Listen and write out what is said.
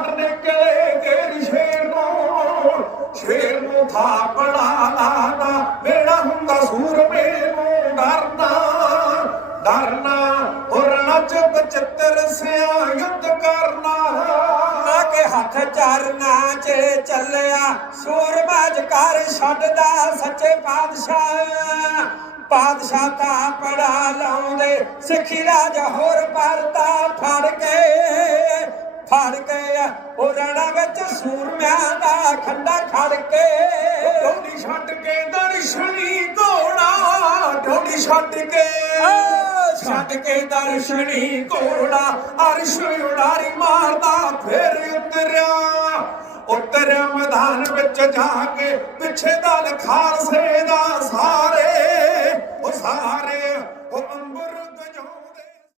ਸ਼ਬਦਾਂ ਨਿਕਲੇ ਤੇਰੀ ਸ਼ੇਰ ਨੂੰ ਸ਼ੇਰ ਨੂੰ ਥਾਪੜਾ ਲਾਦਾ ਮੇਰਾ ਹੁੰਦਾ ਸੂਰਮੇ ਨੂੰ ਡਰਨਾ ਡਰਨਾ। ਔਰ ਨੱਚ ਬਚਤਰ ਸਿਆ ਯੁੱਧ ਕਰਨਾ। ਨਾ ਕੇ ਹੱਥ ਚਰਨਾ 'ਚ ਚੱਲਿਆ ਸੂਰਮਜ ਕਰ ਛੱਡਦਾ ਸੱਚੇ ਪਾਤਸ਼ਾਹ। ਪਾਤਸ਼ਾਹ ਤਾਂ ਪੜਾ ਲਾਉਂਦੇ, ਸਿੱਖੀ ਰਾਜ ਹੋਰ ਪਰਤਾ ਫੜ ਕੇ ਫੜ ਕੇ ਉਹ ਰਣਾ ਵਿੱਚ ਸੂਰਮਿਆਂ ਦਾ ਖੰਡਾ ਖੜ ਕੇ। ਡੋਡੀ ਛੱਡ ਕੇ ਦਰਸ਼ਨੀ ਘੋੜਾ ਡੋਡੀ ਛੱਡ ਕੇ। ਛੱਡ ਕੇ ਦਰਸ਼ਨੀ ਘੋੜਾ, ਅਰਸ਼ ਉਡਾਰੀ ਮਾਰਦਾ, ਫੇਰ ਉਤਰਿਆ। ਉਤਰਿਆ ਮੈਦਾਨ ਵਿੱਚ ਜਾ ਕੇ ਪਿੱਛੇ ਦਲ ਖਾਲਸੇ ਦਾ ਸਾਰੇ ਉਹ